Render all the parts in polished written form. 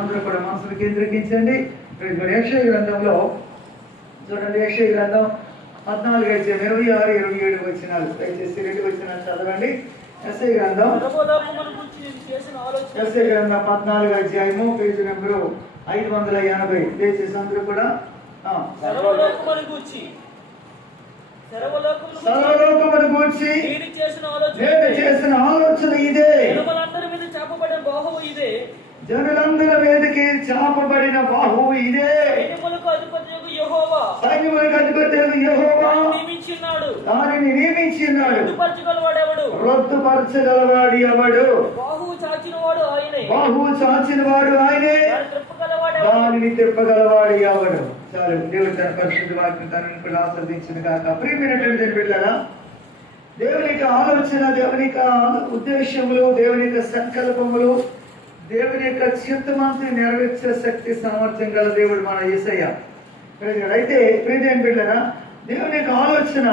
అందరూ కూడా మనసును కేంద్రీకరించండి. యెషయా గ్రంథంలో చూడండి, యెషయా గ్రంథం 14 అధ్యాయం 26, 27 వచనాలు. దయచేసి 2 వచనాలు చదవండి. యెషయా గ్రంథం 14 అధ్యాయము పేజీ నెంబరు 580. దయచేసి అందరూ కూడా సర్వలోకమును గూర్చి నేను చేసిన ఆలోచన ఇదే, జనులందరి మీదకి చాపబడిన బాహువు ఇదే, సైన్యములకు అధిపతి యెహోవా దానిని నియమించినాడు. రొద్దుపరచగలవాడు ఎవడు? బాహువు చాచిన వాడు ఆయనే, దానిని తిప్పగలవాడు ఎవడు? చాలు. దేవుడు తన పరిశుద్ధ వాక్యం తనని కూడా ఆస్వాదించిన కాక. ప్రియమైనటువంటి బిడ్డలారా, దేవుని యొక్క ఆలోచన, దేవుని యొక్క ఉద్దేశములు, దేవుని యొక్క సంకల్పములు, దేవుని యొక్క చిత్తమంతా నెరవేర్చే శక్తి సామర్థ్యం గల దేవుడు మన యేసయ్య. అయితే ప్రియమైన బిడ్డలారా, దేవుని యొక్క ఆలోచన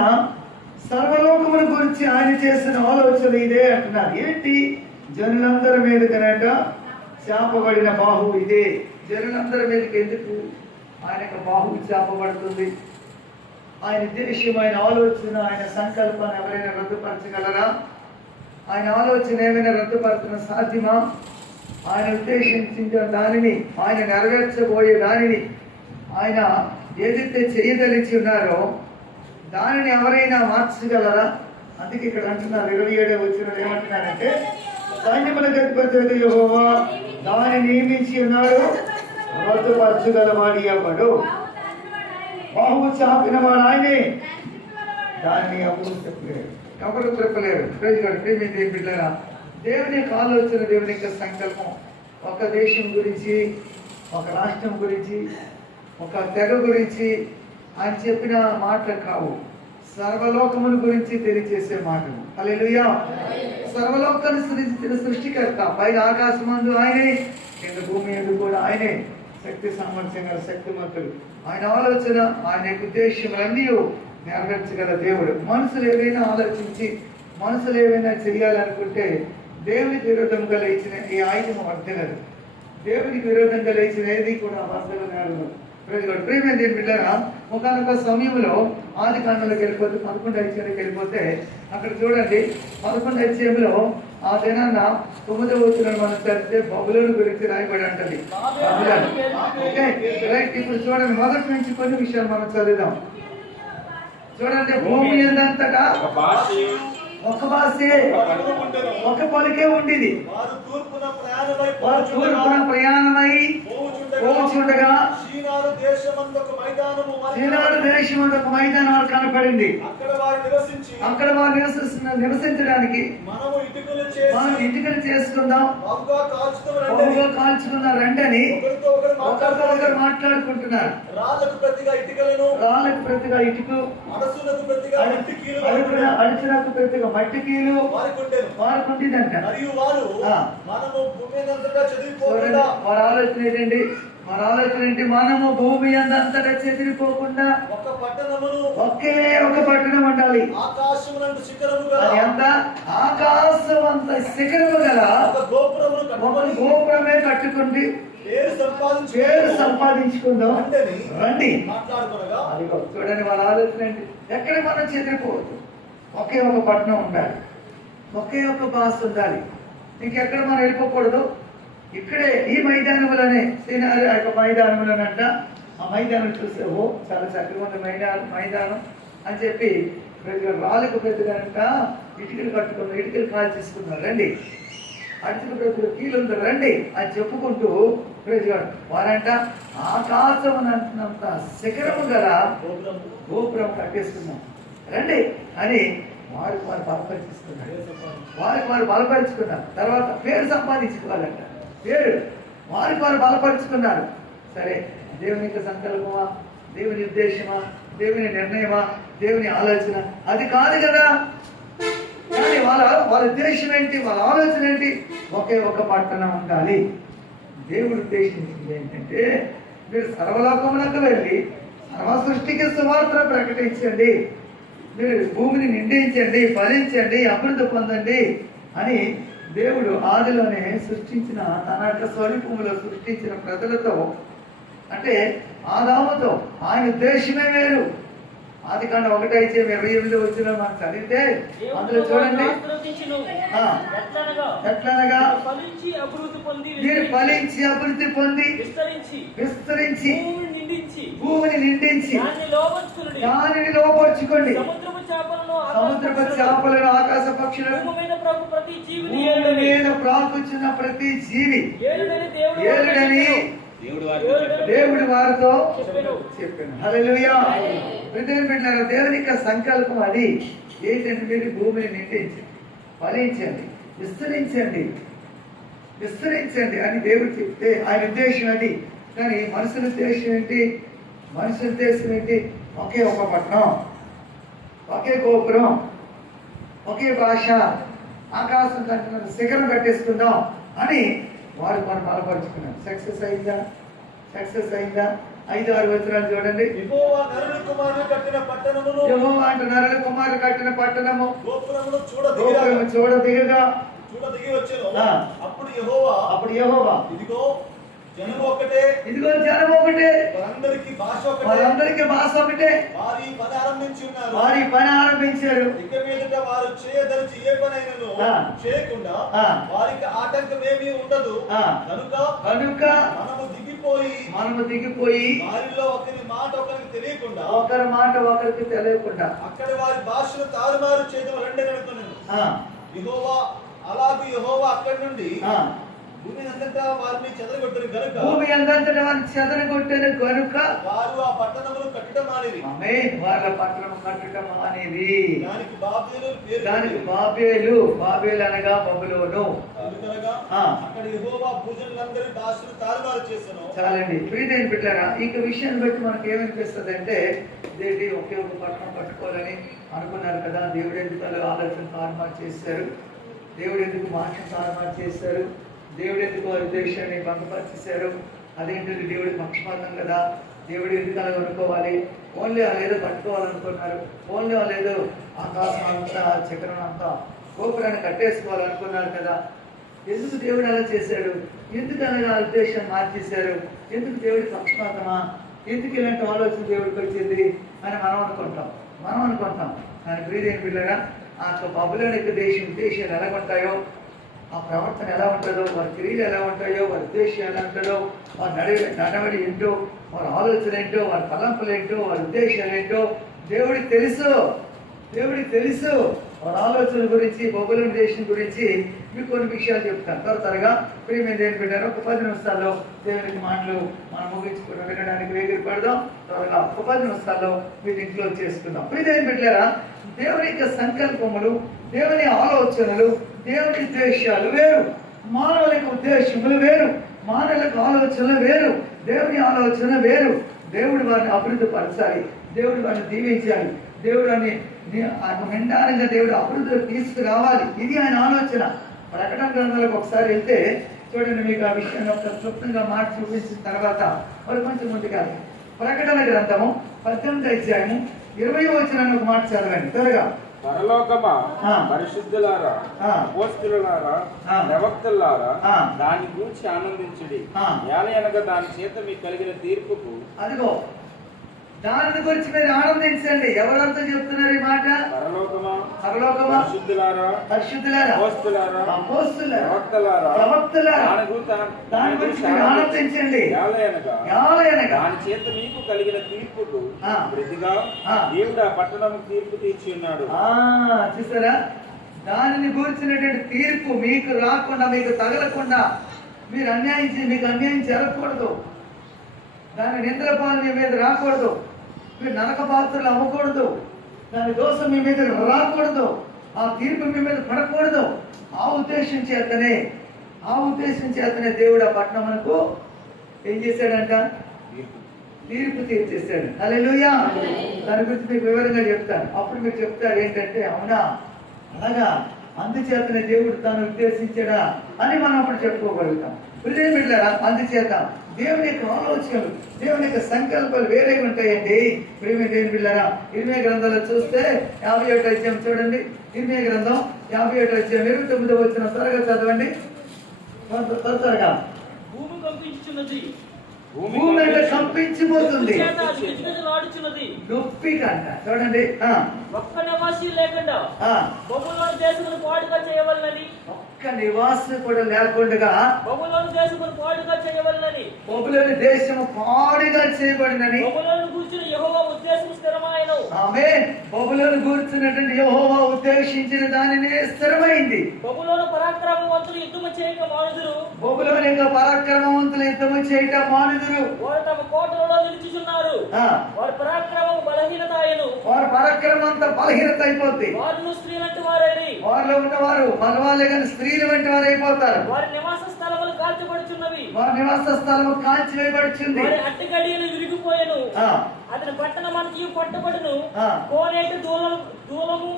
సర్వలోకముల గురించి ఆయన చేసిన ఆలోచన ఇదే అంటున్నారు. ఏంటి? జనులందరి మీద కనుక చాపబడిన బాహువు ఇదే. జనులందరి మీదకి ఎందుకు ఆయన యొక్క బాహువు చాపబడుతుంది? ఆయన ఉద్దేశం, ఆయన ఆలోచన, ఆయన సంకల్పాన్ని ఎవరైనా రద్దుపరచగలరా? ఆయన ఆలోచన ఏమైనా రద్దుపరచడం సాధ్యమా? ఆయన ఉద్దేశించిన దానిని, ఆయన నెరవేర్చబోయే దానిని, ఆయన ఏదైతే చేయదలిచి ఉన్నారో దానిని ఎవరైనా మార్చగలరా? అందుకే ఇక్కడ అంటున్నారు 27వ వచనంలో ఏమంటున్నారంటే, సైన్యములకు అధిపతి యెహోవా దానిని నియమించి ఉన్నాడు, రద్దుపరచగలవాడు ఎవడు? బాహువు చాపిన వాడు ఆయనే, దాన్ని ఎవరు చెప్పలేరు. బిడ్డలారా, దేవుని యొక్క ఆలోచన, దేవుని యొక్క సంకల్పం ఒక దేశం గురించి, ఒక రాష్ట్రం గురించి, ఒక తెగ గురించి ఆయన చెప్పిన మాటలు కావు. సర్వలోకముల గురించి తెలియజేసే మాటలు. హల్లెలూయా. సర్వలోకాన్ని సృష్టించిన సృష్టికర్త, పైన ఆకాశమందు ఆయనే, కింద భూమి యందు కూడా ఆయనే. శక్తి సామర్థ్యంగా శక్తిమంతుడు. ఆయన ఆలోచన, ఆయన ఉద్దేశములన్నీ నెరవేర్చగల దేవుడు. మనుషులు ఏవైనా ఆలోచించి, మనుషులు ఏవైనా చేయాలనుకుంటే దేవునికి విరోధంగా లేచిన ఈ ఆయుధం వర్ధనదు. దేవునికి విరోధంగా లేచిన ఏది కూడా వర్ధనదు. ప్రియమైన బిడ్డలారా, ఒకనొక సమయంలో ఆది కాండంలోకి వెళ్ళిపోతే 11వ అధ్యాయంలోకి వెళ్ళిపోతే అక్కడ చూడండి, 11వ అధ్యాయంలో ఆ దినాన్న 9వ వచనం మనం చదివితే బబులోను గురించి రాయబడి ఉంటుంది. Okay right. ఇప్పుడు చూడండి, మొదటి నుంచి కొన్ని విషయాలు మనం చదువుదాం. చూడండి, భూమి ఎందంతటా ఒక భాషే, ఒక పలికే ఉండేది. వారు తూర్పున ప్రయాణమై పోచుండగా సీనారు దేశమందు ఒక మైదానం కనపడింది. అక్కడ వారు నివసించడానికి మనం ఇటుకలు చేసుకుందాం, బహుగా కాల్చుకుందాం రండని ఒకరికొకరు మాట్లాడుకుంటున్నారు. రాళ్ళకు ప్రతిగా ఇటుకు, అడుచునకు ప్రతిగా మట్టి కీలు వారికి ఉండేదంట. వారి ఆలోచన ఏంటండి? మన ఆలోచన ఏంటి? మనము భూమి అంతటా చెదిరిపోకుండా ఒకే ఒక పట్టణం ఉండాలి. ఎంత? ఆకాశం అంత శిఖరము గల ఒక గోపురమే కట్టుకుంది, పేరు సంపాదించుకుందాం రండి. అదిగో చూడండి, వాళ్ళ ఆలోచన ఏంటి? ఎక్కడ మనం చెదిరిపోవద్దు, ఒకే ఒక పట్టణం ఉండాలి, ఒకే ఒక భాష ఉండాలి. ఇంకెక్కడ మనం వెళ్ళిపోకూడదు. ఇక్కడే ఈ మైదానములనే సీనారు ఆ యొక్క మైదానములనంట. ఆ మైదానం చూస్తే ఓ చాలా చక్కగా ఉంది మైదానం అని చెప్పి రాళ్ళకు ప్రతిగంట ఇటుకలు కట్టుకున్నారు, ఇటుకలు కాల్ చేసుకున్నారు. రండి, అటుకు ప్రతి కీలు ఉంది రండి అని చెప్పుకుంటూ వారంట ఆకాశం అంటున్నంత శిఖరము గల గోపురం కట్టేసుకున్నాం రండి అని వారికి వారు బలపరుచుకున్నారు. తర్వాత పేరు సంపాదించుకోవాలంట. పేరు వారికి వారు బలపరుచుకున్నారు. సరే, దేవుని యొక్క సంకల్పమా, దేవుని ఉద్దేశమా, దేవుని నిర్ణయమా, దేవుని ఆలోచన అది కాదు కదా. కానీ వాళ్ళ ఉద్దేశం ఏంటి, వాళ్ళ ఆలోచన ఏంటి? ఒకే ఒక పట్టణం ఉండాలి. దేవుడు ఉద్దేశించింది ఏంటంటే, మీరు సర్వలోకములకు వెళ్ళి సర్వ సృష్టికి సువార్త ప్రకటించండి, మీరు భూమిని నిండించండి, ఫలించండి, అభివృద్ధి పొందండి అని దేవుడు ఆదిలోనే సృష్టించిన తన యొక్క స్వరూపంలో సృష్టించిన ప్రజలతో, అంటే ఆదాముతో ఆయన ఉద్దేశమే వేరు. ఆది కాండ 1:28 వచ్చిన మనం చదివితే అందులో చూడండి, ఎట్లనగా మీరు ఫలించి అభివృద్ధి పొంది విస్తరించి భూమిని నిండించి దానిని లోపరుచుకోండి. సముద్రపు చేపలను, ఆకాశ పక్షులను, భూమి మీద ప్రాకుచున్న ప్రతి జీవి ఏలుడని దేవుడు వారితో చెప్పాను. హల్లెలూయా. బిడ్డలారా, దేవుని యొక్క సంకల్పం అది ఏంటంటే, మీరు భూమిని నిండించండి, ఫలించండి, విస్తరించండి అని దేవుడు చెప్తే ఆయన ఉద్దేశం అది. కానీ మనుషుల ఉద్దేశం ఏంటి? మనుషుల ఉద్దేశం ఏంటి? ఒకే ఒక పట్టణం, ఒకే గోపురం, ఒకే భాష, ఆకాశం కట్టిన శిఖరం కట్టేసుకుందాం అని వారు మనం బలపరుచుకున్నారు. సక్సెస్ అయిందా? 5-6 వచనాలు చూడండి. యెహోవా నరుల కుమారులు కట్టిన పట్టణమును, యెహోవా అంటే నరుల కుమారులు కట్టిన పట్టణము గోపురమును చూడదిగగా చూడదిగి వచ్చెను. అప్పుడు యెహోవా ఇదిగో జనము ఒకటే, వారందరికీ భాష ఒకటే, వారి పని ఆరంభించారు. ఇక మీదట వారు చేయదలిచి ఏ పనైనను చేయకుండా వారికి ఆటంకమేమీ ఉండదు. కనుక మనము దిగిపోయి వారిలో ఒకరి మాట ఒకరికి తెలియకుండా అక్కడ వారి భాషను తారుమారు చేయడం రెండే నడుతున్నాను. యెహోవా అక్కడి నుండి భూమి అంతటా వారిని చెదరగొట్టరు గనుక వారు ఆ పట్టణమును కట్టడం మానేది. వాళ్ళ పట్టణం కట్టడం మానేది. దానికి బాబేలు అనగా బబులోను. అక్కడ యెహోవా భూజనులందరి భాషను తారుమారు చేసెను. చాలండి. ప్రియమైన బిడ్డలారా, ఈ విషయాన్ని బట్టి మనకి ఏమనిపిస్తుంది అంటే, దేవుడి ఒకే ఒక పట్టణం కట్టుకోవాలని అనుకున్నారు కదా, దేవుడు ఎందుకు ఆలోచన తారుమారు చేశారు, దేవుడు ఎందుకు భాష తారుమారు చేశారు, దేవుడు ఎందుకు వారి ఉద్దేశాన్ని భంగపరిచేశారు, అదేంటంటే దేవుడి పక్షపాతం కదా, దేవుడు ఎందుకు అలా అనుకోవాలి, ఓన్లీ వాళ్ళు ఏదో పట్టుకోవాలనుకున్నారు, ఓన్లీ వాళ్ళు ఏదో ఆకాశం అంతా చక్రం అంతా గోపురాన్ని కట్టేసుకోవాలనుకున్నారు కదా, ఎందుకు దేవుడు అలా చేశాడు, ఎందుకు అలాగా ఉద్దేశం మార్చేశారు, ఎందుకు దేవుడి పక్షపాతమా, ఎందుకు ఇలాంటి ఆలోచన దేవుడికి వచ్చింది అని మనం అనుకుంటాం. కానీ ప్రియమైన పిల్లగా ఆ బబులోని యొక్క ఉద్దేశాలు ఎలా ఉంటాయో, ఆ ప్రవర్తన ఎలా ఉంటుందో, వారి క్రియలు ఎలా ఉంటాయో, వారి ఉద్దేశం ఎలా ఉంటుందో, వారి నడవడి ఏంటో, వారి ఆలోచన ఏంటో, వారి తలంపులు ఏంటో, వారి ఉద్దేశాలు ఏంటో దేవుడికి తెలుసు. వారి ఆలోచన గురించి, బబులోని దేశం గురించి మీకు కొన్ని విషయాలు చెప్తాను. త్వరగా ప్రియమైన దేవుని బిడ్డలారా, ఒక 10 నిమిషాల్లో దేవునికి మాటలు మనం ముగించుకుని వినడానికి వేగిరి పడదాం. త్వరగా ఒక 10 నిమిషాల్లో మీరు ఇంట్లో చేసుకుందాం. ప్రియమైన బిడ్డలారా, దేవుని యొక్క సంకల్పములు, దేవుని ఆలోచనలు, దేవుని ఉద్దేశాలు వేరు, మానవుల యొక్క ఉద్దేశములు వేరు, మానవులకు ఆలోచనలు వేరు, దేవుని ఆలోచన వేరు. దేవుడు వారిని అభివృద్ధి పరచాలి, దేవుడు వారిని దీవించాలి, దేవుడు అని మెండారంగా దేవుడు అభివృద్ధిలో తీసుకురావాలి. ఇది ఆయన ఆలోచన. ప్రకటన గ్రంథాలకు ఒకసారి వెళ్తే చూడండి, మీకు ఆ విషయాన్ని ఒక క్లుప్తంగా మాట చూపించిన తర్వాత మరి కొంచెం ముందుగా ప్రకటన గ్రంథము 18వ అధ్యాయము 20వ వచనాన్ని ఒక మాట చదవండి త్వరగా. పరలోకమా, పరిశుద్ధులారా, అపోస్తలులారా, ప్రవక్తలారా, దాని గురించి ఆనందించుడి. ఏలయనగా దాని చేత మీకు కలిగిన తీర్పుకు, అదిగో దాని గురించి మీరు ఆనందించండి. ఎవరంతా చెప్తున్నారు ఈ మాట? పరలోకమా, పరిశుద్ధులారా, ప్రవక్తలారా, దాని గురించి మీరు ఆనందించండి. ఏలయనగా దాని చేత మీకు కలిగిన తీర్పుకు ప్రతిగా దేవుడు ఆ పట్టణం తీర్పు తీర్చి ఉన్నాడు. చూసారా, దానిని గురించినటువంటి తీర్పు మీకు రాకుండా, మీకు తగలకుండా, మీకు అన్యాయం జరగకూడదు, దాని నిందల పాలు మీ మీద రాకూడదు, మీరు నరక పాత్రలు అవ్వకూడదు, దాని దోషం మీ మీద రాకూడదు, ఆ తీర్పు మీ మీద పడకూడదు. ఆ ఉద్దేశం చేతనే దేవుడు ఆ పట్టణమునకు ఏం చేశాడంట? తీర్పు తీర్చేశాడు. హల్లెలూయా. దాని గురించి మీకు వివరంగా చెప్తాను. అప్పుడు మీరు చెప్తారు ఏంటంటే, అవునా అలాగా, అందుచేతనే దేవుడు తాను ఉద్దేశించాడా అని మనం అప్పుడు చెప్పుకోగలుగుతాం. హృదయం బిడ్డలారా, అందుచేత దేవుని యొక్క ఆలోచనలు, దేవుని యొక్క సంకల్పాలు వేరే ఉంటాయండి. ప్రేమ దేవుని బిడ్డలారా, ఇర్మియా గ్రంథంలో చూస్తే 51 అధ్యాయం చూడండి. ఇర్మియా గ్రంథం 51 అధ్యాయం 29వ వచనం త్వరగా చదవండి, త్వరగా. భూమి కంపించుచున్నది, భూమి అంటే కంపించిపోతుంది, చేత అది గిజగిజలాడుచున్నది. నొప్పి కంట. చూడండి, ఒక్క నివాసి లేకుండా బబులోను దేశమును పాడుగా చేయవలనని, ఒక్క నివాసం కూడా లేకుండా బబులోను దేశమును పాడుగా చేయవలనని, బబులోను దేశము పాడుగా చేయబడినని, బబులోను కూర్చుని యెహోవా ఉద్దేశం స్థిరమాయెను. ఆమేన్. బబులోను కూర్చున్నటువంటి యెహోవా ఉద్దేశించిన దానినే స్థిరమైంది. బబులోను పరాక్రమవంతులు యుద్ధము చేయక మానుదురు, బబులోను యొక్క పరాక్రమవంతులు యుద్ధము చేయటం మానుదురు. వారు తమ కోటలలో నిలుచుచున్నారు, వారి పరాక్రమము బలహీనత అయ్యెను. వారి పరాక్రమం అంతా బలహీనత అయిపోద్ది. వారును స్త్రీలంటి వారైరి, వారిలో ఉన్నవారు మగవాళ్ళే కానీ స్త్రీలు వంటి వారు అయిపోతారు. వారి నివాస స్థలములు కాల్చబడుచున్నవి, వారి నివాస స్థలము కాల్చివేయబడుచుంది. వారి అట్టి గడియలు విరిగిపోయెను, ఆ, అతని పట్టణమంతయు పట్టబడును. ఆ. కోనేటి దూలములను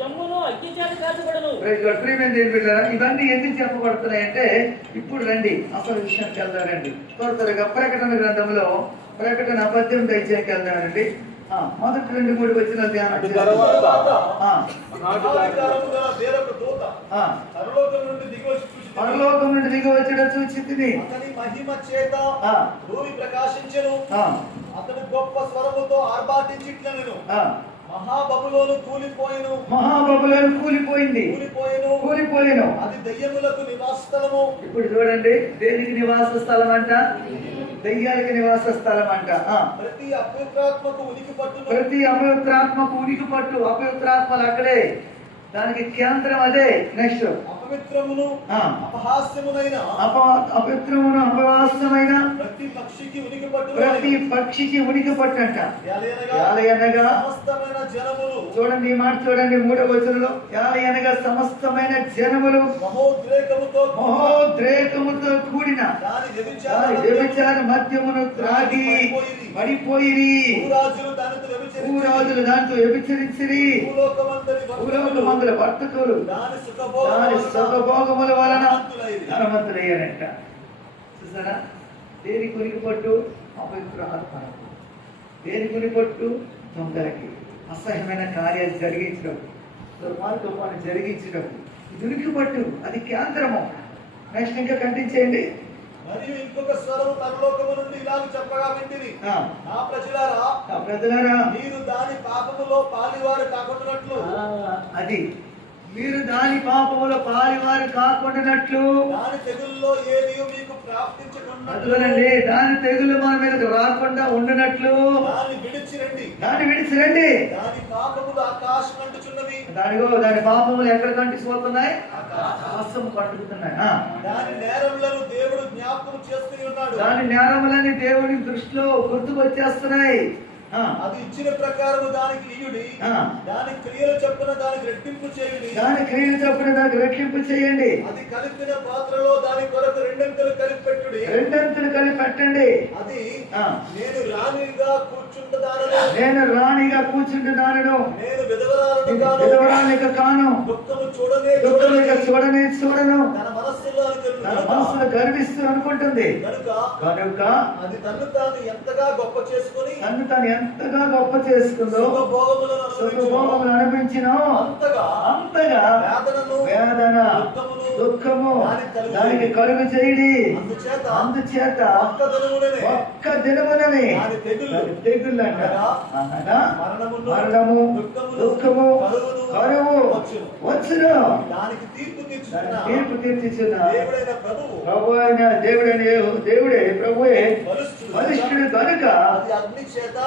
జమ్మును అగ్ని చేత కాల్చబడును. Praise God. ప్రియమైన దేవుని బిడ్డలారా, ఇవన్నీ ఎందుకు చెప్పబడుతున్నాయంటే, ఇప్పుడు రండి అసలు విషయానికి వెళ్దామండి. త్వరగా ప్రకటన గ్రంథంలో ప్రకటన 18వ అధ్యాయానికి వెళ్దామండి. మొదటి 2-3 వచనాలు ధ్యానం అటు చేద్దాం. తరువాత ఆ, మహాధికారము గల వేరొక దూత ఆ. పరలోకం నుండి దిగి వచ్చి చూచితిని. పరలోకం నుండి దిగి వచ్చి చూచితిని. అతని మహిమ చేత ఆ, భూమి ప్రకాశించెను. ఆ, అతడు గొప్ప స్వరముతో ఆర్భాటించిట్లనెను, ఆ. మహాబబులోను కూలిపోయెను, మహాబబులోను కూలిపోయింది, కూలిపోయెను. అది దయ్యములకు నివాస స్థలము. ఇప్పుడు చూడండి, దేనికి నివాస స్థలం అంట? దెయ్యాలకి నివాస స్థలం అంట. ప్రతి అపవిత్రాత్మకు ఉనికి పట్టును. ప్రతి అపవిత్రాత్మకు ఉనికి పట్టు. అపవిత్రాత్మలు అక్కడే, దానికి కేంద్రం అదే. నెక్స్ట్, అపవిత్రమును అపహాస్యమునైన అపవిత్రమును అపవాసమైన ప్రతి పక్షికి ఉనికి పట్టును. ప్రతి పక్షికి ఉనికి పట్టు అంట. యాలయనగా సమస్తమైన జనములు. చూడండి ఈ మాట చూడండి, 3వ వచనంలో యాలయనగా సమస్తమైన జనములు మహోద్రేకముతో కూడిన దాని వ్యభిచార మద్యమును త్రాగి పడిపోయిరి. భూరాజులు దానితో వ్యభిచరించిరి. భూలోకమందుల వర్తకులు దాని సుఖభోగముల వలన ధనవంతులయ్యారంట. చూసారా, దేని కునికి పట్టు? అపవిత్ర ఆత్మ. దేని కుని పట్టు? దొంగలకి, అసహ్యమైన కార్యాలు జరిగించడం, దుర్మార్గం జరిగించడం, దునికి పట్టు, అది కేంద్రము. నెక్స్ట్ ఇంకా కంటించేయండి. మరియు ఇంకొక స్వరము పరలోకము నుండి ఇలాగ చెప్పగా వింటిని, నా ప్రజలారా, మీరు దాని పాపములో పాలివారు కాకుండానట్లు. అది మీరు దాని పాపములో పాలివారు కాకుండానట్లు, దాని తెగుల్లో ఏది మీకు ప్రాప్తించకుండా, అదుగోనండి, దాని తెగులు మన మీదకు రాకుండా ఉండనట్లు దాన్ని విడిచిరండి. దాని పాపములు ఆకాశం అంటుచున్నవి. దాని పాపములు ఎక్కడ కంటిపోతున్నాయి? ఆకాశం కంటుకుతున్నాయి. దాని నేరములను దేవుడు జ్ఞాపకం చేస్తూనే ఉన్నాడు. దాని నేరములని దేవుని దృష్టిలో గుర్తుకొచ్చేస్తున్నాయి. అది ఇచ్చిన ప్రకారము దానికి ఇయుడి, దాని క్రియలు చొప్పున దానికి రెట్టింపు చేయుడి. అది కలిపిన పాత్రలో దాని కొరకు రెండంతలు కలిపి పెట్టండి. అది నేను రాణిగా కూర్చుంటున్నాను, నేను విధవరాలిగా కాను, దుఃఖము చూడనే తన మనస్సులో గర్విస్తూ అనుకుంటుంది కనుక అది తను తాను ఎంతగా గొప్ప చేసుకుందో, సుఖభోగములు అనిపించిన అంతగా వేదన దుఃఖము దానికి కలుగు చేయడి. అందుచేత ఒక్క దినముననే తెగుళ్ళు అనగా మరణము దుఃఖము కరువు వచ్చును. తీర్పు తీర్చుచున్న దేవుడే ప్రభువే బలిష్ఠుడు కనుక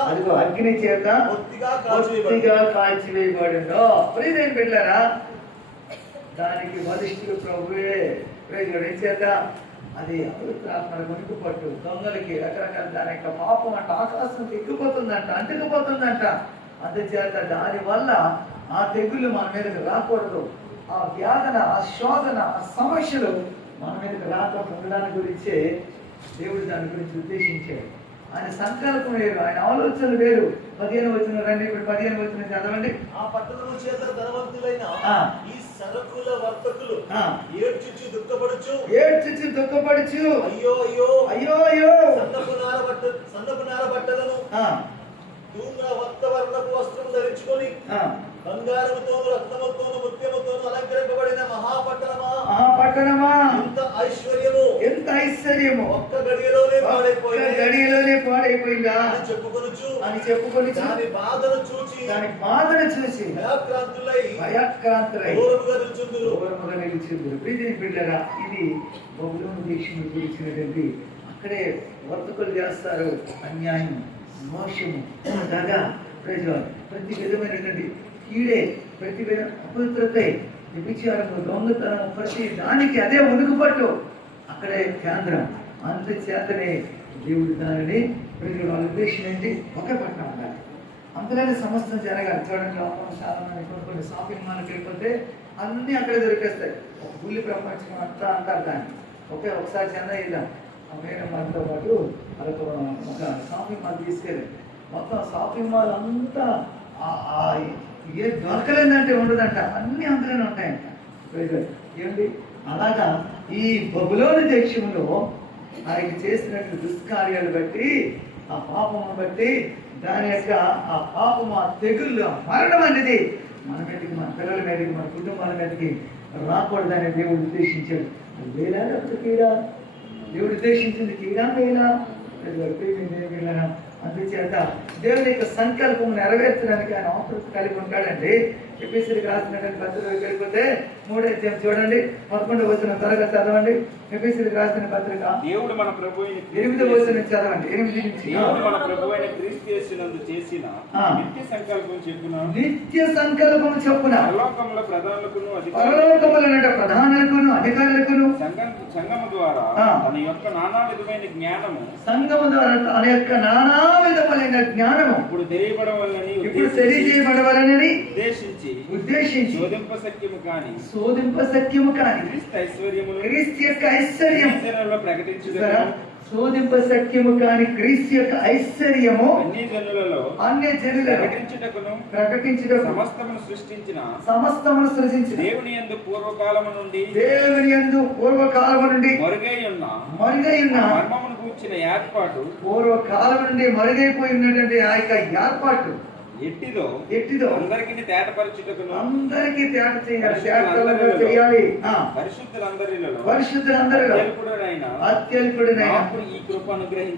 అదిగో అగ్ని చేత పూర్తిగా కాల్చివేయబడును. ప్రియమైన బిడ్డలారా, దానికి బలిష్ఠుడు ప్రభువే. ఏం చేత? అది అపవిత్రాత్మల కొనుక్కు పట్టు, దొంగలకి రకరకాల దాని యొక్క పాపం అంట ఆకాశం ఎక్కిపోతుందంట, అంటుకుపోతుందంట. అందుచేత దాని వల్ల ఆ తెగుళ్ళు మన మీదకి రాకూడదు. ఆ వ్యాధన, ఆ శోధన, ఆ సమస్యలు మన మీదకి రాకుండా ఉండడానికి గురించే దేవుడు దాని గురించి ఉద్దేశించాడు. ఆయన సంకల్పం వేరు, ఆయన ఆలోచనలు వేరు. 15 వచనం రండి, ఇప్పుడు 15 వచనం చదవండి. ఆ పట్టణము చేత ధనవంతులైన ఈ సరకుల వర్తకులు ఏడ్చుచు దుఃఖపడుచు అయ్యో అయ్యో అయ్యో అయ్యో సన్నపు నార బట్టలను ధూమ్ర వస్త్రవర్ణపు వస్త్రం ధరించుకొని బంగారముతోను రత్నముతోను ముత్యముతోను అలంకరింపబడిన మహాపట్టణమా ఎంత ఐశ్వర్యము ఒక్క గడియలోనే పాడైపోయిందా అని చెప్పుకొని దాని బాధను చూసి భయాక్రాంతులై దూరముగా నిలిచిందురు. ప్రియమైన బిడ్డలారా, ఇది బబులోను దేశం గురించినటువంటి, అక్కడే వర్తకులు చేస్తారు అన్యాయం, మోసము, దగ, ప్రతి విధమైనటువంటి కీడే, ప్రతి అపవిత్రతే, వ్యభిచారము, దొంగతనం, ప్రతి దానికి అదే ఉనుకుపట్టు, అక్కడే కేంద్రం. అందుచేతనే దేవుడు దానిని ప్రజలు వాళ్ళ ఉద్దేశం ఏంటి, ఒకే పట్టణం ఉండాలి, అందులోనే సమస్తం జరగాలి. చూడండి, చాలా మంది కొన్ని షాపింగ్ మాల్కి వెళ్ళిపోతే అన్నీ అక్కడే దొరికేస్తాయి. ఒక బుల్లి ప్రపంచం అంతా అంటారు దాన్ని. ఒకసారి చెన్నై వెళ్దాం, వేరే మనతో పాటు అదొక ఒక షాపింగ్ మాల్ తీసుకెళ్ళి, మొత్తం షాపింగ్ మాల్ అంతా ఏ దొరకలేదంటే ఉండదంట, అన్ని అందులోనే ఉంటాయంట. ఏమిటి అలాగా ఈ బబులోను దేశంలో ఆయన చేసినట్టు దుష్కార్యాలు బట్టి, ఆ పాపమును బట్టి, దాని యొక్క ఆ పాపము, ఆ తెగుళ్ళు, ఆ మరణం అనేది మన మీదకి, మన పిల్లల మీదకి, మన కుటుంబాల మీదకి రాకూడదని దేవుడు ఉద్దేశించాడు. వేలా లేకపోతే కీడా? దేవుడు ఉద్దేశించింది కీడా వేలా? అందుచేత దేవుని యొక్క సంకల్పం నెరవేర్చడానికి ఆయన ఆకృతి కలిగి ఉంటాడండి. ఎఫెసీయులకు రాసినటువంటి పత్రికలోకి వెళ్ళిపోతే 3వ అధ్యాయం చూడండి, 11వ వచనం త్వరగా చదవండి. ఎఫెసీయులకు రాసిన పత్రిక దేవుడు మన ప్రభువైన 8వ వచనం చదవండి. 8 నుంచి. దేవుడు మన ప్రభువైన క్రీస్తు యేసునందు చేసిన నిత్య సంకల్పం చొప్పున పరలోకముల ప్రధానులకును అధికారులకును సంఘము ద్వారా తన యొక్క నానా విధమైన జ్ఞానము ఇప్పుడు తెలియజేయబడవలనని ఉద్దేశించి శోధింప సత్యము కాని క్రీస్తు యొక్క ఐశ్వర్యం శోధింప సత్యము కాని క్రీస్తు యొక్క ఐశ్వర్యము అన్ని జనులలో ప్రకటించుటకు సమస్తమును సృష్టించిన దేవుని యందు పూర్వకాలము నుండి మరుగై ఉన్న మర్మమును గూర్చిన ఏర్పాటు, పూర్వకాలం నుండి మరుగైపోయి ఉన్నటువంటి ఆ యొక్క ఏర్పాటు ఎట్టిదో అందరికీ తేటపరచుటకును, అందరికీ తేట చేయాలి. పరిశుద్ధులందరిలో అత్యల్పుడైన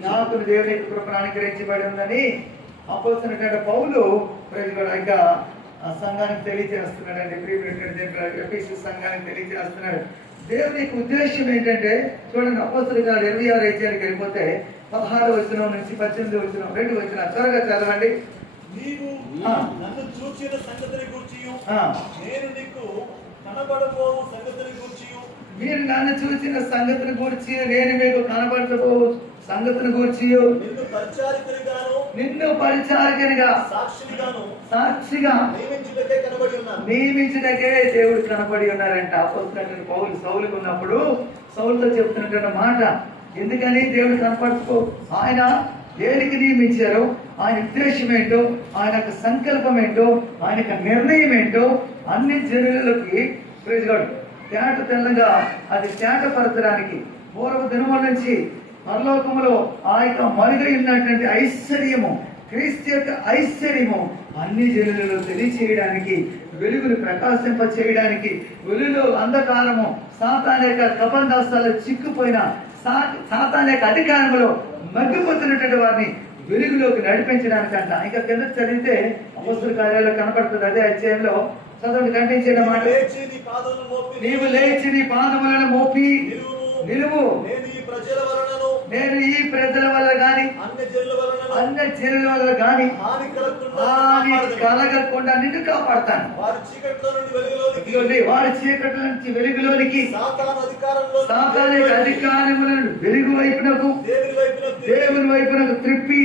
నాకు దేవుని కృపను అనుగ్రహించబడి ఉందని అపోస్తలుడైన పౌలు ఇంకా సంఘానికి తెలియజేస్తున్నాడండి. ఎఫెసీ సంఘానికి తెలియజేస్తున్నాడు. దేవుని యొక్క ఉద్దేశం ఏంటంటే, చూడండి, అపోస్తలుల కార్యాలు 26వ అధ్యాయానికి వెళ్ళిపోతే 16వ వచనం నుంచి 18వ వచనం 2 వచనాలు త్వరగా చదవండి. నీవు నన్ను చూచిన సంగతిని గూర్చియు నేను నీకు కనబడబోవు సంగతిని గూర్చియు, మీరు నన్ను చూసిన సంగతిని గూర్చి నేను మీకు కనబడబో సంగతిని గూర్చి, నిన్ను పరిచారికనిగా సాక్షిగా నియమించుటకే దేవుడు కనబడి ఉన్నారంట. అపోస్తలుడైన పౌలు సౌలుకు ఉన్నప్పుడు సౌలుతో చెప్తున్నటువంటి మాట, ఎందుకని దేవుడు కనపడుకో, ఆయన దేనికి నియమించారో, ఆయన ఉద్దేశం ఏంటో, ఆయన యొక్క సంకల్పం ఏంటో, ఆయన యొక్క నిర్ణయం ఏంటో అన్ని జనులకి తేట తెల్లగా అది తేటపరచడానికి పూర్వ దినముల నుంచి పరలోకములో ఆ యొక్క మరుగై ఉన్నటువంటి ఐశ్వర్యము, క్రీస్తు యొక్క ఐశ్వర్యము అన్ని జనులలో తెలియచేయడానికి, వెలుగును ప్రకాశింప చేయడానికి, వెలుగులో అంధకారము సాతాను యొక్క కబంధాస్తాలు చిక్కుపోయిన సాతాను యొక్క అధికారంలో మగ్గిపోతున్నటువంటి వారిని వెలుగులోకి నడిపించడానికి అంట. ఇంకా కింద చదివితే అపోస్తలుల కార్యాల్లో కనపడుతుంది. అదే అధ్యాయంలో చదవండి, కంటించిన మాట, నీవు లేచి నీ పాదములను మోపి నిలువు, నేను ఈ ప్రజల వల్ల గాని అన్ని జనుల వల్ల గాని హాని కలగకుండా నిన్ను కాపాడతాను. వారి చీకట్ల నుంచి వెలుగులోనికి, సాతాను అధికారములను వెలుగు వైపునకు దేవుని వైపునకు త్రిప్పి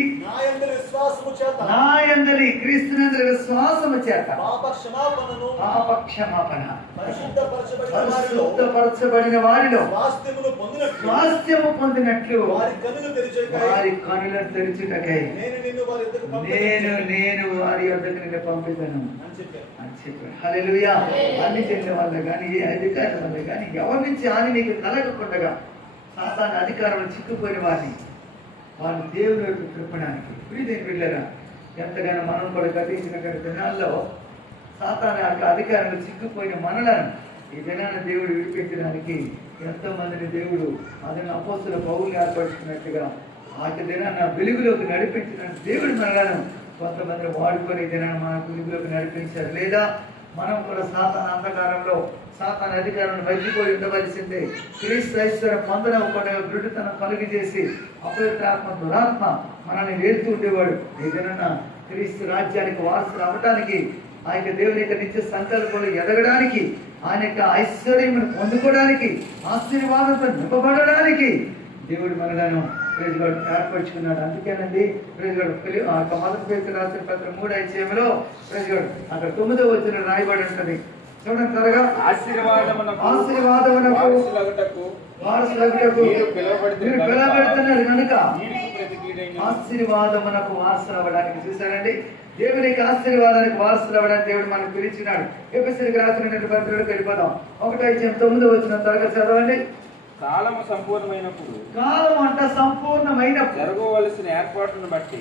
నా యందలి క్రీస్తునందలి విశ్వాసము చేత పాప క్షమాపణ పరిశుద్ధపరచబడిన వారిలో స్వాస్థ్యము పొందినట్లు వారి కనులను తెరుచుటకై నేను వారి యొద్దకు నిన్ను పంపిదను అని చెప్పాడు. హల్లెలూయా. అన్ని చెందిన వల్ల కానీ ఏ అధికారం వల్ల కానీ ఎవరి నుంచి హాని నీకు కలగకుండగా సాతాను అధికారంలో చిక్కుపోయిన వారిని దేవుని వైపు తిప్పడానికి ప్రియమైన బిడ్డలారా, ఎంతగానో మనం కూడా గతించిన దినాల్లో సాతాను యొక్క అధికారంలో చిక్కుపోయిన మనలను ఈ దినాన్ని దేవుడు విడిపించడానికి ఎంతో మందిని దేవుడు అతని అపోస్తుల పౌరులు ఏర్పరుచుకున్నట్టుగా ఆ దినాన్ని వెలుగులోకి నడిపించిన దేవుడు మనలను కొంతమంది వాడుకొని దినాన్ని మన వెలుగులోకి నడిపించారు. లేదా మనం కూడా సాతాను అంధకారంలో సాతాను అధికారాన్ని మర్చిపోయి ఉండవలసిందే. క్రీస్తు ఐశ్వర్య పొందనవ్వకుండా దృఢతనం కలుగు చేసి అపవిత్రాత్మ దురాత్మ మనల్ని వేస్తూ ఉండేవాడు. ఏదైనా క్రీస్తు రాజ్యానికి వారసులు అవ్వటానికి, ఆ యొక్క దేవుని యొక్క నిత్య సంకల్పంలో ఎదగడానికి, ఆయన యొక్క ఐశ్వర్యం పొందుకోవడానికి, ఆశీర్వాదంతో నింపబడడానికి దేవుడు మనలను ఏర్పరచుకున్నాడు. అందుకేనండి మొదటి పేతురు రాసిన పత్రం 3:5 అక్కడ 9వ వచనం రాయబడి ఉంటుంది. చూడండి త్వరగా. ఆశీర్వాదమునకు వారసులగుటకు మీరు పిలువబడుతున్నారు కనుక ఆశీర్వాదమునకు వారసులు అవ్వడానికి. చూసారండి, దేవునికి ఆశీర్వాదానికి వారసులు అవ్వడానికి దేవుడు మనకు పిలిచినాడు. ఎఫెసీయులకు రాసిన పత్రికలోకి వెళ్ళిపోదాం. 1:9 వచనం త్వరగా చదవండి. కాలము సంపూర్ణమైనప్పుడు, కాలం అంట సంపూర్ణమైనప్పుడు జరగవలసిన ఏర్పాటును బట్టి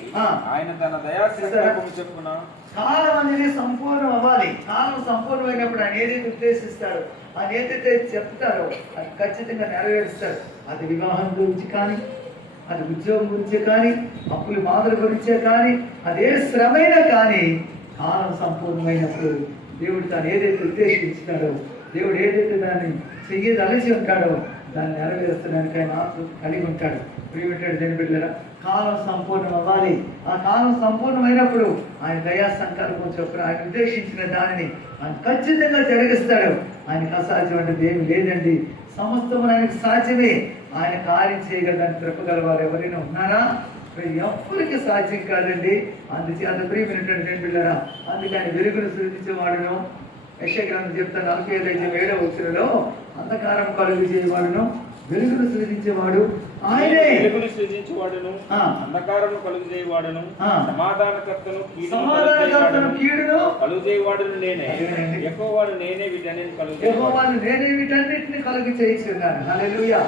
ఆయన తన దయా సంకల్పము చెప్పున కాలం అనేది సంపూర్ణం అవ్వాలి. కాలం సంపూర్ణమైనప్పుడు ఆయన ఏదైతే ఉద్దేశిస్తాడో, ఆయన ఏదైతే చెప్తాడో అది ఖచ్చితంగా నెరవేరుస్తాడు. అది వివాహం గురించి కానీ, అది ఉద్యోగం గురించే కానీ, అప్పుల బాధల గురించే కానీ, అదే శ్రమైనా కానీ కాలం సంపూర్ణమైనప్పుడు దేవుడు తాను ఏదైతే ఉద్దేశించినాడో, దేవుడు ఏదైతే దాన్ని చెయ్యదలిచి ఉంటాడో దాన్ని నెరవేర్చడానికి ఆయన ఆతృత కలిగి ఉంటాడు. ప్రియమిత్రుడు దేని బిడ్డలారా, కాలం సంపూర్ణం అవ్వాలి. ఆ కాలం సంపూర్ణమైనప్పుడు ఆయన దయా సంకల్పం చొప్పున ఆయన ఉద్దేశించిన దానిని ఆయన ఖచ్చితంగా జరిగిస్తాడు. ఆయనకు అసాధ్యం అంటే ఏమి లేదండి. సమస్తము ఆయనకు సాధ్యమే. ఆయన కార్యం చేయగలదని చెప్పగలవారు ఎవరైనా ఉన్నారా? ఎవ్వరికి సాధ్యం కాదండి. అందుచేత ప్రియమైనటువంటి దేని బిడ్డలారా, అందుకే ఆయన వెలుగును సృష్టించేవాడును. యెషయా గ్రంథం చెప్తాను 45:7 వచనంలో అంధకారం కలుగు చేయవాడును వెలుగును సృజించేవాడు ఆయనే. వెలుగును సృజించేవాడును అంధకారము కలుగు చేయవాడును సమాధానకర్తను కీడును కలుగు చేయవాడును నేనే. యెహోవాను నేనే వీటన్నిటిని కలుగు చేయించున్నాను. హల్లెలూయా.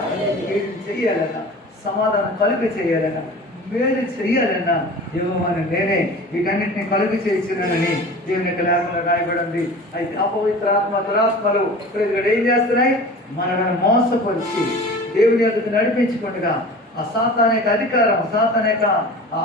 చెయ్యాలన్నా, సమాధానం కలుగు చేయాలన్నా, మేలు చెయ్యాలన్నా యెహోవాను నేనే వీటన్నింటినీ కలుగు చేయించున్నానని దేవుని యొక్క లేఖలో రాయబడింది. అయితే అపవిత్రాత్మ దురాత్మలు ఏం చేస్తున్నాయి? మనల్ని మోసపరిచి దేవుని యొక్కకు నడిపించకుండా ఆ సాతాను యొక్క అధికారం, సాతాను యొక్క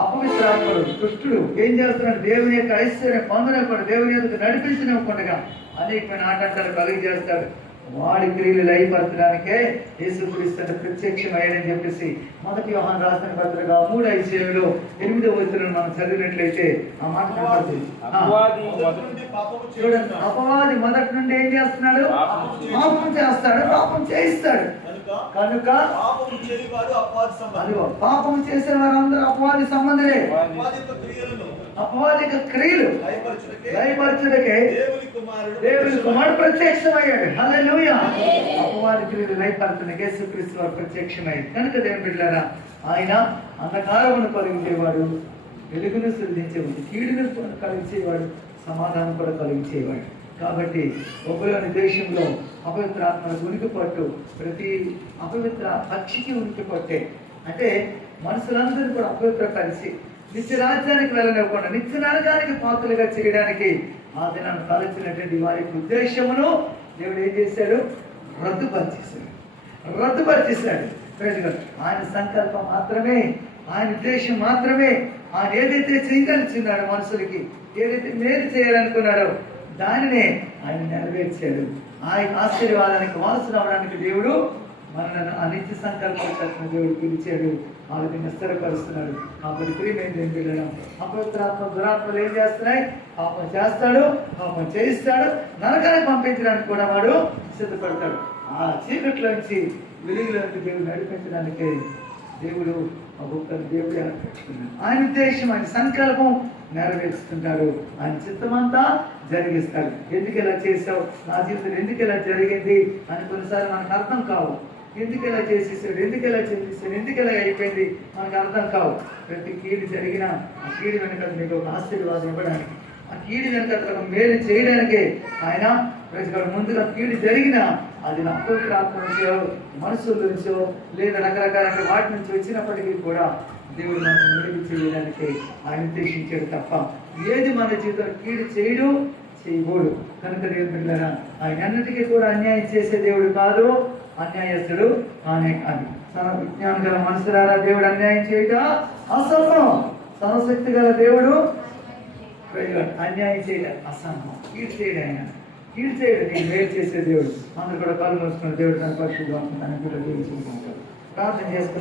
అపవిత్రాత్మలు దుష్టుడు ఏం చేస్తున్నాడు? దేవుని యొక్క ఐశ్వర్యం పొందనకుండా, దేవుని యొక్కకు నడిపించనివ్వకుండా అనేకమైన ఆటంకాలు కలుగు చేస్తాడు. వాడి క్రియలు లయపరచడానికే యేసుక్రీస్తు ప్రత్యక్షమయ్యాడని చెప్పేసి మొదటి యోహాను రాసిన పత్రిక 3:5 8వ వచనం మనం చదివినట్లయితే ఆ మాట కనపడుతుంది. చూడండి, అపవాది మొదటి నుండి ఏం చేస్తున్నాడు? పాపం చేస్తాడు, పాపం చేయిస్తాడు. కనుక అదిగో పాపం చేసే వారందరూ అపవాది సంబంధులే. అపవాదిక క్రియలు లయపరచుటకే దేవుని కుమారుడు ప్రత్యక్షమయ్యాడు. హల్లెలూయా. అపవాది క్రియలు లయపరచుటకే యేసుక్రీస్తు వారు ప్రత్యక్షమయ్యాడు. కనుక దేవుని బిడ్డలారా, ఆయన అంధకారమును కలిగించేవాడు, వెలుగును సృజించేవాడు, కీడును కలిగించేవాడు, సమాధానం కూడా కలిగించేవాడు. కాబట్టి ఒకలోని దేశంలో అపవిత్ర ఆత్మలకు ఉనికి పట్టు, ప్రతి అపవిత్ర పక్షికి ఉనికి పట్టే. అంటే మనుషులందరూ కూడా అపవిత్ర కలిసి నిత్య రాజ్యానికి వెళ్ళనివ్వకుండా నిత్య నరకానికి పాత్రలుగా చేయడానికి ఆ దినాన్ని తలచినటువంటి వారి ఉద్దేశమును దేవుడు ఏం చేశాడు? రద్దుపరిచేశాడు. ఆయన సంకల్పం మాత్రమే, ఆయన ఉద్దేశం మాత్రమే, ఆయన ఏదైతే చేయదలిచిన్నాడో మనుషులకి, ఏదైతే మేలు చేయాలనుకున్నాడో దానినే ఆయన నెరవేర్చాడు. ఆయన ఆశీర్వాదానికి వారసులు అవడానికి దేవుడు మనల్ని ఆ నిత్య సంకల్పం చచ్చిన దేవుడు పిలిచాడు. ఆ విధంగా స్థిరపరుస్తున్నాడు. కాబట్టి ప్రియమైన పిల్లడం అపవిత్రాత్మ దురాత్మలు ఏం చేస్తున్నాయి? పాపం చేస్తాడు, పాపం చేయిస్తాడు, నరకానికి పంపించడానికి కూడా వాడు సిద్ధపడతాడు. ఆ చీకట్లోంచి వెలుగులోకి దేవుడు నడిపించడానికి దేవుడు ఆ ఒక్కరు దేవుడు ఏర్పరచుకున్నాడు. ఆయన ఉద్దేశం, ఆయన సంకల్పం నెరవేరుస్తుంటాడు. ఆయన చిత్తమంతా జరిగిస్తాడు. ఎందుకు ఇలా చేసావు, నా జీవితంలో ఎందుకు ఇలా జరిగింది అని కొన్నిసార్లు మనకు అర్థం కావు. ఎందుకు ఇలా చేసేసాడు, ఎందుకు ఇలా చేసేసాడు, ఎందుకు ఇలా అయిపోయింది మనకు అర్థం కావు. ప్రతి కీడు జరిగినా ఆ కీడు వెనుక మీకు ఒక ఆశీర్వాదం ఇవ్వడానికి, ఆ కీడు వెనుక ఒక మేలు చేయడానికే ఆయన ప్రజలు ముందుగా కీడు జరిగినా అది నా అపవిత్రాత్మ నుంచో మనసుల నుంచో లేదా రకరకాల వాటి నుంచి వచ్చినప్పటికీ కూడా దేవుడు మనకు మెరుగు చేయడానికి ఆయన ఉద్దేశించాడు తప్ప ఏది మన జీవితంలో కీడు చేయడు, చేయకూడదు. కనుక దేవుడు బిడ్డలారా, ఆయన అన్నిటికీ కూడా అన్యాయం చేసే దేవుడు కాదు, అన్యాయస్తుడు కానే కాదు. తన విజ్ఞానం గల మనసులారా, దేవుడు అన్యాయం చేయట అసంభవం. సర్వశక్తి గల దేవుడు అన్యాయం చేయడం అసంభవం. కీడు చేయడు, ఆయన కీడు చేయడు, నీకు మేలు చేసే దేవుడు. అందరూ కూడా కళ్ళు మూసుకున్న దేవుడు తన పరిశుద్ధంగా ప్రార్థన చేసుకున్నారు.